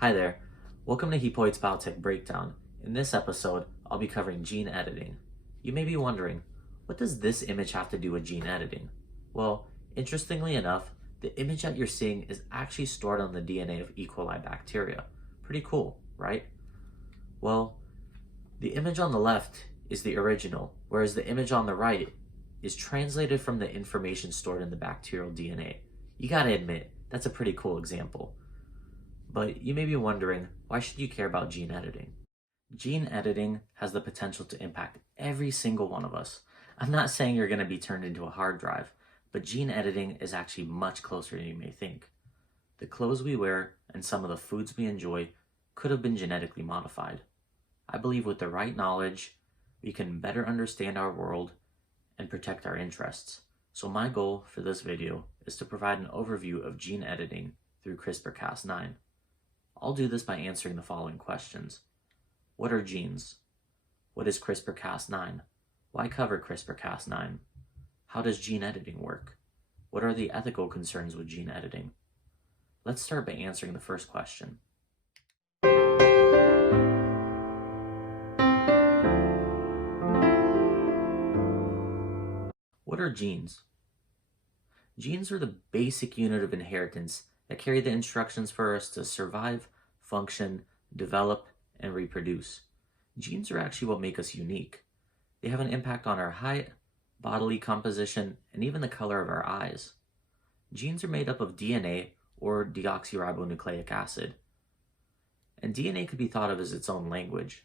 Hi there. Welcome to Hepoid's Biotech Breakdown. In this episode, I'll be covering gene editing. You may be wondering, what does this image have to do with gene editing? Well, interestingly enough, the image that you're seeing is actually stored on the DNA of E. coli bacteria. Pretty cool, right? Well, the image on the left is the original, whereas the image on the right is translated from the information stored in the bacterial DNA. You gotta admit, that's a pretty cool example. But you may be wondering, why should you care about gene editing? Gene editing has the potential to impact every single one of us. I'm not saying you're going to be turned into a hard drive, but gene editing is actually much closer than you may think. The clothes we wear and some of the foods we enjoy could have been genetically modified. I believe with the right knowledge, we can better understand our world and protect our interests. So my goal for this video is to provide an overview of gene editing through CRISPR-Cas9. I'll do this by answering the following questions. What are genes? What is CRISPR-Cas9? Why cover CRISPR-Cas9? How does gene editing work? What are the ethical concerns with gene editing? Let's start by answering the first question. What are genes? Genes are the basic unit of inheritance that carry the instructions for us to survive, function, develop, and reproduce. Genes are actually what make us unique. They have an impact on our height, bodily composition, and even the color of our eyes. Genes are made up of DNA, or deoxyribonucleic acid. And DNA could be thought of as its own language.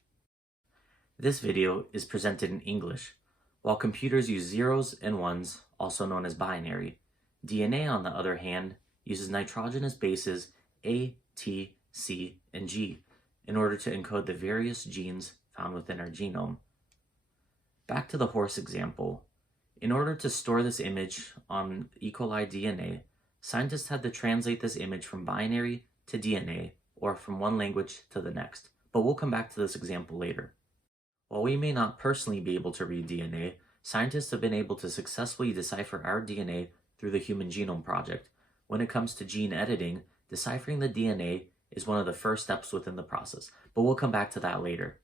This video is presented in English, while computers use zeros and ones, also known as binary. DNA, on the other hand, uses nitrogenous bases A, T, C, and G in order to encode the various genes found within our genome. Back to the horse example. In order to store this image on E. coli DNA, scientists had to translate this image from binary to DNA, or from one language to the next. But we'll come back to this example later. While we may not personally be able to read DNA, scientists have been able to successfully decipher our DNA through the Human Genome Project. When it comes to gene editing, deciphering the DNA is one of the first steps within the process, but we'll come back to that later.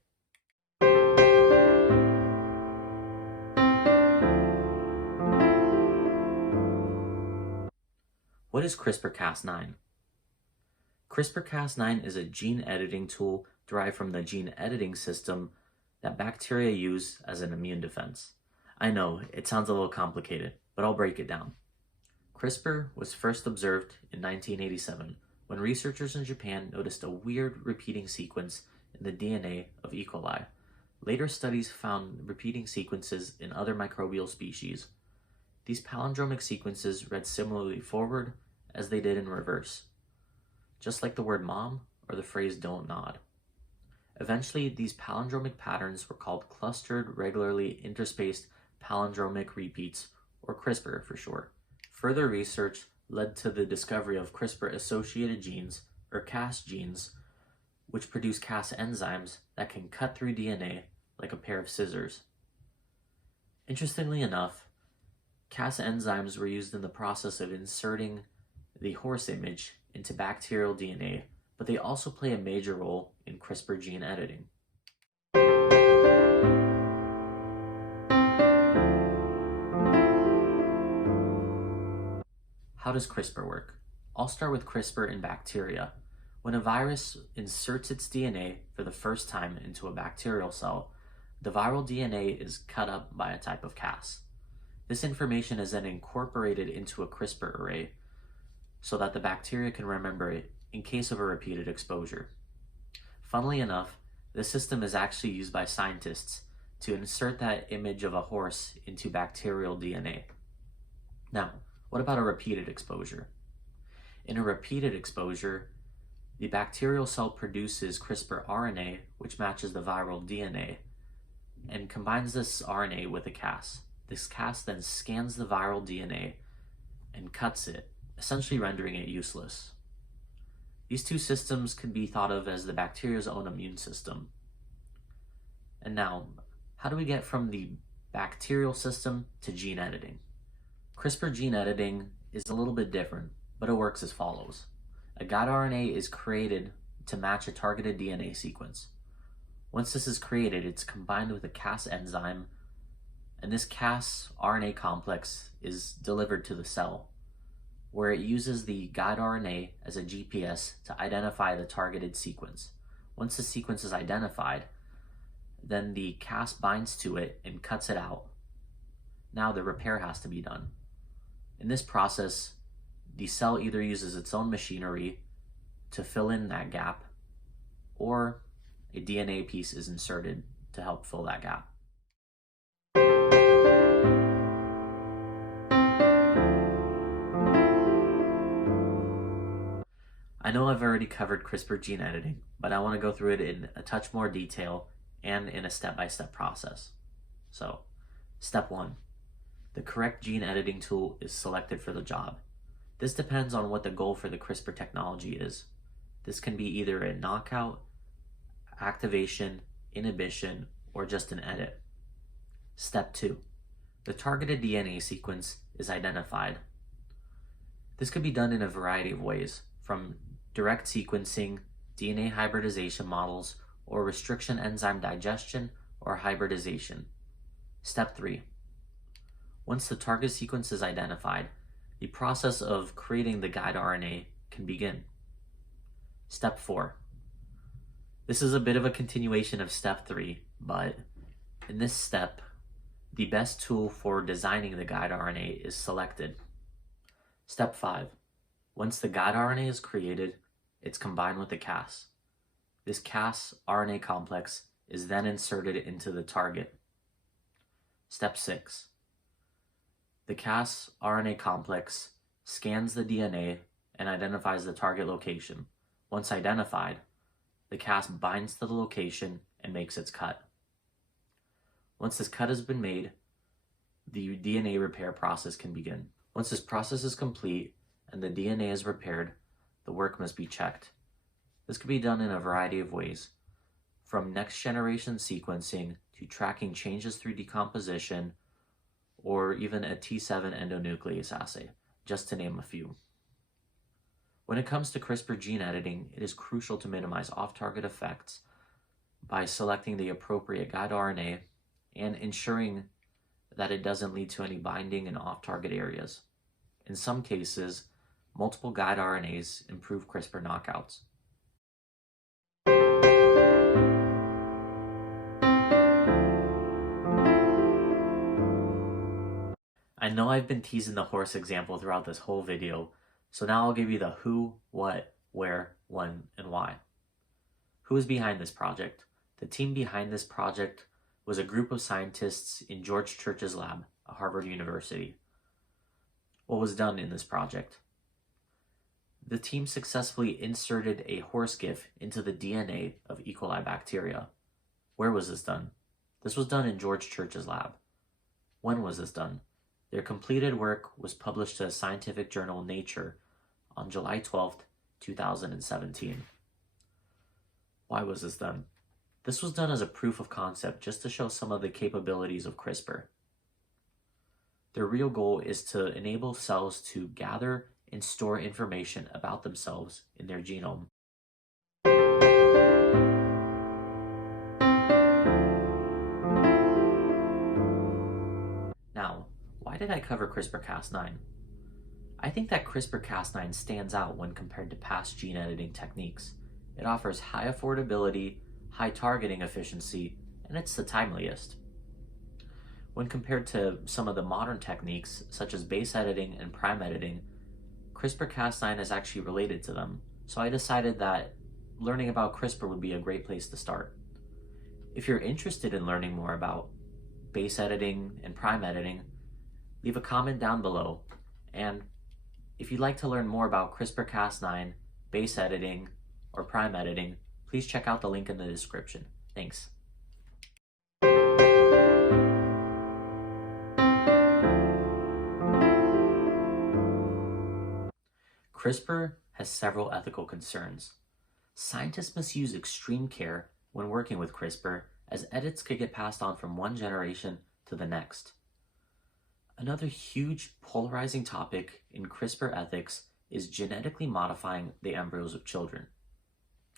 What is CRISPR-Cas9? CRISPR-Cas9 is a gene editing tool derived from the gene editing system that bacteria use as an immune defense. I know, it sounds a little complicated, but I'll break it down. CRISPR was first observed in 1987 when researchers in Japan noticed a weird repeating sequence in the DNA of E. coli. Later studies found repeating sequences in other microbial species. These palindromic sequences read similarly forward as they did in reverse, just like the word mom or the phrase don't nod. Eventually, these palindromic patterns were called clustered regularly interspaced palindromic repeats, or CRISPR for short. Further research led to the discovery of CRISPR-associated genes, or Cas genes, which produce Cas enzymes that can cut through DNA like a pair of scissors. Interestingly enough, Cas enzymes were used in the process of inserting the horse image into bacterial DNA, but they also play a major role in CRISPR gene editing. How does CRISPR work? I'll start with CRISPR in bacteria. When a virus inserts its DNA for the first time into a bacterial cell, the viral DNA is cut up by a type of Cas. This information is then incorporated into a CRISPR array so that the bacteria can remember it in case of a repeated exposure. Funnily enough, this system is actually used by scientists to insert that image of a horse into bacterial DNA. Now, what about a repeated exposure? In a repeated exposure, the bacterial cell produces CRISPR RNA, which matches the viral DNA, and combines this RNA with a Cas. This Cas then scans the viral DNA and cuts it, essentially rendering it useless. These two systems can be thought of as the bacteria's own immune system. And now, how do we get from the bacterial system to gene editing? CRISPR gene editing is a little bit different, but it works as follows. A guide RNA is created to match a targeted DNA sequence. Once this is created, it's combined with a Cas enzyme, and this Cas RNA complex is delivered to the cell, where it uses the guide RNA as a GPS to identify the targeted sequence. Once the sequence is identified, then the Cas binds to it and cuts it out. Now the repair has to be done. In this process, the cell either uses its own machinery to fill in that gap, or a DNA piece is inserted to help fill that gap. I know I've already covered CRISPR gene editing, but I want to go through it in a touch more detail and in a step-by-step process. So, step 1. The correct gene editing tool is selected for the job. This depends on what the goal for the CRISPR technology is. This can be either a knockout, activation, inhibition, or just an edit. Step 2. The targeted DNA sequence is identified. This could be done in a variety of ways, from direct sequencing, DNA hybridization models, or restriction enzyme digestion or hybridization. Step 3. Once the target sequence is identified, the process of creating the guide RNA can begin. Step 4. This is a bit of a continuation of step 3, but in this step, the best tool for designing the guide RNA is selected. Step 5. Once the guide RNA is created, it's combined with the Cas. This Cas RNA complex is then inserted into the target. Step 6. The Cas RNA complex scans the DNA and identifies the target location. Once identified, the Cas binds to the location and makes its cut. Once this cut has been made, the DNA repair process can begin. Once this process is complete and the DNA is repaired, the work must be checked. This can be done in a variety of ways, from next-generation sequencing to tracking changes through decomposition, or even a T7 endonuclease assay, just to name a few. When it comes to CRISPR gene editing, it is crucial to minimize off-target effects by selecting the appropriate guide RNA and ensuring that it doesn't lead to any binding in off-target areas. In some cases, multiple guide RNAs improve CRISPR knockouts. I know I've been teasing the horse example throughout this whole video, so now I'll give you the who, what, where, when, and why. Who is behind this project? The team behind this project was a group of scientists in George Church's lab at Harvard University. What was done in this project? The team successfully inserted a horse GIF into the DNA of E. coli bacteria. Where was this done? This was done in George Church's lab. When was this done? Their completed work was published to the scientific journal Nature on July 12, 2017. Why was this done? This was done as a proof of concept just to show some of the capabilities of CRISPR. Their real goal is to enable cells to gather and store information about themselves in their genome. Now, why did I cover CRISPR-Cas9? I think that CRISPR-Cas9 stands out when compared to past gene editing techniques. It offers high affordability, high targeting efficiency, and it's the timeliest. When compared to some of the modern techniques, such as base editing and prime editing, CRISPR-Cas9 is actually related to them, so I decided that learning about CRISPR would be a great place to start. If you're interested in learning more about base editing and prime editing, leave a comment down below, and if you'd like to learn more about CRISPR-Cas9, base editing, or prime editing, please check out the link in the description. Thanks. CRISPR has several ethical concerns. Scientists must use extreme care when working with CRISPR, as edits could get passed on from one generation to the next. Another huge polarizing topic in CRISPR ethics is genetically modifying the embryos of children.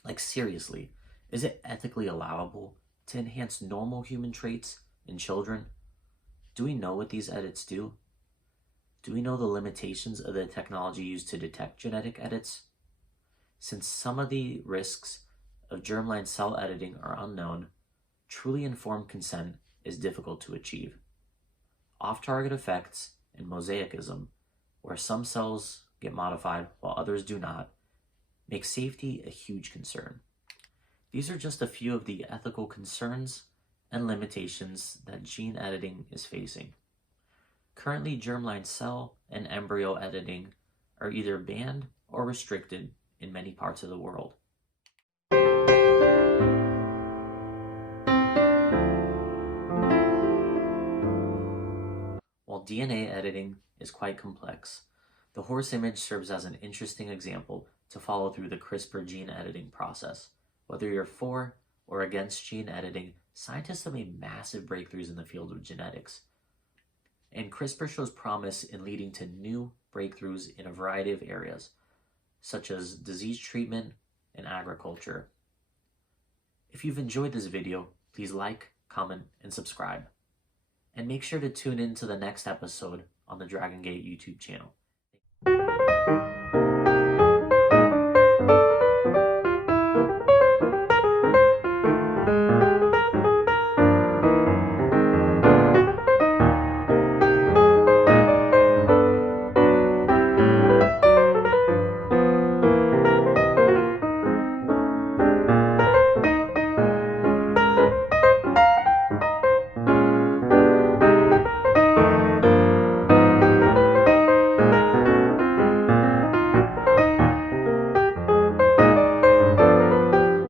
Like, seriously, is it ethically allowable to enhance normal human traits in children? Do we know what these edits do? Do we know the limitations of the technology used to detect genetic edits? Since some of the risks of germline cell editing are unknown, truly informed consent is difficult to achieve. Off-target effects and mosaicism, where some cells get modified while others do not, make safety a huge concern. These are just a few of the ethical concerns and limitations that gene editing is facing. Currently, germline cell and embryo editing are either banned or restricted in many parts of the world. While DNA editing is quite complex, the horse image serves as an interesting example to follow through the CRISPR gene editing process. Whether you're for or against gene editing, scientists have made massive breakthroughs in the field of genetics. And CRISPR shows promise in leading to new breakthroughs in a variety of areas, such as disease treatment and agriculture. If you've enjoyed this video, please like, comment, and subscribe. And make sure to tune in to the next episode on the Dragon Gate YouTube channel.